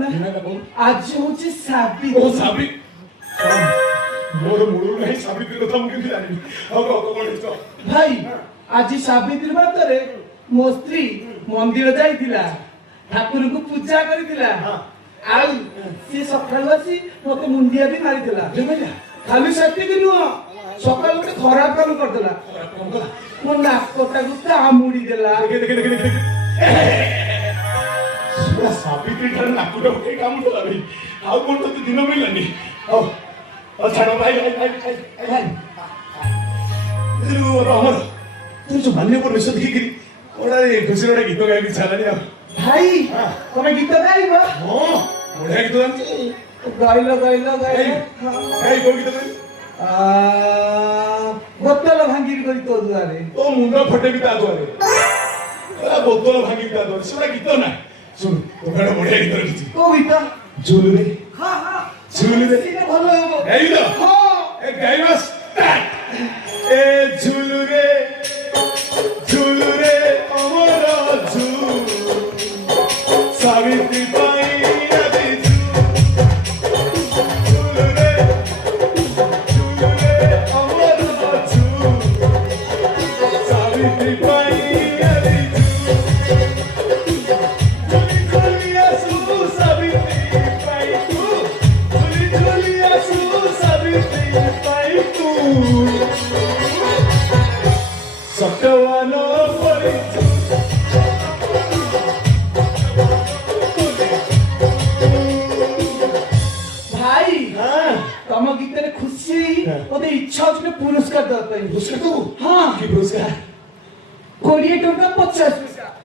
आज होची साबी ओ साबी मोर मुळू नाही साबित्री কথা ମୁଁ କେମିତି ଜାଣିବି ଆଉ କଣ ହେଇଛ ଭାଇ ଆଜି ସାବିତ୍ରୀ ବ୍ରତରେ ମୋ ସ୍ତ୍ରୀ ମନ୍ଦିର ଯାଇଥିଲା ଠାକୁରଙ୍କୁ ପୂଜା କରିଥିଲା ଆଉ ସେ ସକାଳୁ ଆସି ମତେ ମୁଣ୍ଡିଆ ବି ମାରିଥିଲା ଖାଲି ସେତିକି ନୁହଁ ସକାଳୁ ଗୋଟେ ଖରାପ କାମ କରିଦେଲା ମୋ ନାକଟାକୁ କାମୁଡି ଦେଲା ସାବିତ୍ରୀ ଠାରୁ ନାକୁଟା ଉଠେଇ କାମୁଡିଲା ଭାଇ ଆଉ କଣ ତତେ ଦିନ ମିଳିଲାନି ଆଉ ଛାଡ଼ ଭାଇ ଭାଇ ଭାଇ ଭାଇ ଭାଇ ଆମର ତୁ ଯୋଉ ମାନ୍ୟବର ବେଶ ଦେଖିକିରି ଗୋଟେ ଖୁସିର ଗୋଟେ ଗୀତ ଗାଇବି ଛାଡ଼ାନି ଆଉ ଭାଇ ତମେ ଗୀତ ଗାଇବ ହଁ ବଢିଆ ଗୀତ ଜାଣିଛି ଗାଇଲ ଗାଇଲ ଗାଇଲ ଗାଇ କୋଉ ଗୀତ ଗାଇ ବୋତଲ ଭାଙ୍ଗିବି କରି ତୋ ଦୁଆରେ ତୋ ମୁଣ୍ଡ ଫଟେବି ତା ଦୁଆରେ ବୋତଲ ଭାଙ୍ଗିବି ତା ଦୁଆରେ ସେଗୁଡ଼ା ଗୀତ ନା ଶୁଣ ତୋ ଗୋଟେ ବଢିଆ ଗୀତ ରଖିଛି କୋଉ ଗୀତ ଝୁଲୁରେ ঝুলুরে ভালো হবো এই তো এ গাইবা স্টার্ট এ ঝুলুরে ঝুলুরে আমার ঝুল সাবিত্রী পাই আদি ঝুলুরে ঝুলুরে আমার ঝুল সাবিত্রী পাই আদি ঝুল ঝুলি আসু সাবিত্রী পাই তু भाई तम गीत खुशी मत इच्छा पुरस्कार दवा पुरस्कार हाँ कि पुरस्कार 20 टଙ୍କା 50